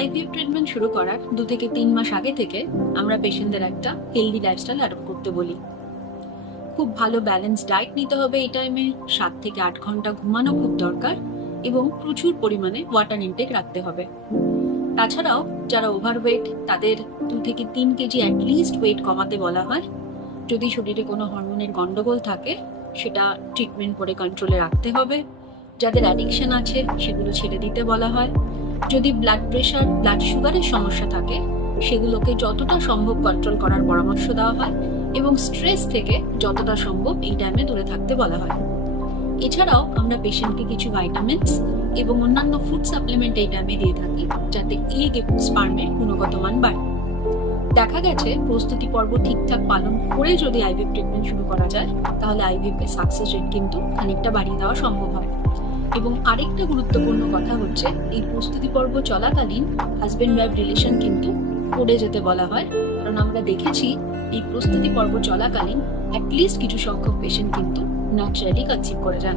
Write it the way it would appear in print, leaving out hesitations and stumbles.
IVF treatment শুরু করার 2 থেকে 3 মাস আগে থেকে আমরা পেশেন্টদের একটা হেলদি লাইফস্টাইল অ্যাডপ্ট করতে বলি। খুব ভালো ব্যালেন্স ডায়েট নিতে হবে এই টাইমে, 7 থেকে 8 ঘন্টা ঘুমানো খুব দরকার এবং প্রচুর পরিমাণে ওয়াটার ইনটেক রাখতে হবে। তাছাড়াও যারা ওভারওয়েট তাদের 2 থেকে 3 কেজি অ্যাটলিস্ট ওয়েট কমাতে বলা হয়। যদি শরীরে কোনো হরমোনের গন্ডগোল থাকে সেটা ট্রিটমেন্ট করে কন্ট্রোলে রাখতে হবে। যাদের অ্যাডিকশন আছে সেগুলো ছেড়ে দিতে বলা হয়। যদি ব্লাড প্রেশার, ব্লাড সুগারের সমস্যা থাকে সেগুলোকে যতটা সম্ভব কন্ট্রোল করার পরামর্শ দেওয়া হয় এবং স্ট্রেস থেকে যতটা সম্ভব এই টাইমে দূরে থাকতে বলা হয়। এছাড়াও আমরা পেশেন্টকে কিছু ভাইটামিনস এবং অন্যান্য ফুড সাপ্লিমেন্ট এই টাইমে দিয়ে থাকি যাতে এগ এবং স্পার্মের গুণগত মান বাড়ে। দেখা গেছে প্রস্তুতি পর্ব ঠিকঠাক পালন করে যদি আইভিএফ ট্রিটমেন্ট শুরু করা যায় তাহলে আইভিএফ এর সাকসেস রেট কিন্তু খানিকটা বাড়িয়ে দেওয়া সম্ভব হয়। এবং আরেকটা গুরুত্বপূর্ণ কথা হচ্ছে এই প্রস্তুতি পর্ব চলাকালীন হাজবেন্ড ওয়াইফ রিলেশন কিন্তু পড়ে যেতে বলা হয়, কারণ আমরা দেখেছি এই প্রস্তুতি পর্ব চলাকালীন অ্যাটলিস্ট কিছু সংখ্যক পেশেন্ট কিন্তু ন্যাচারালি কনসিভ করে যান।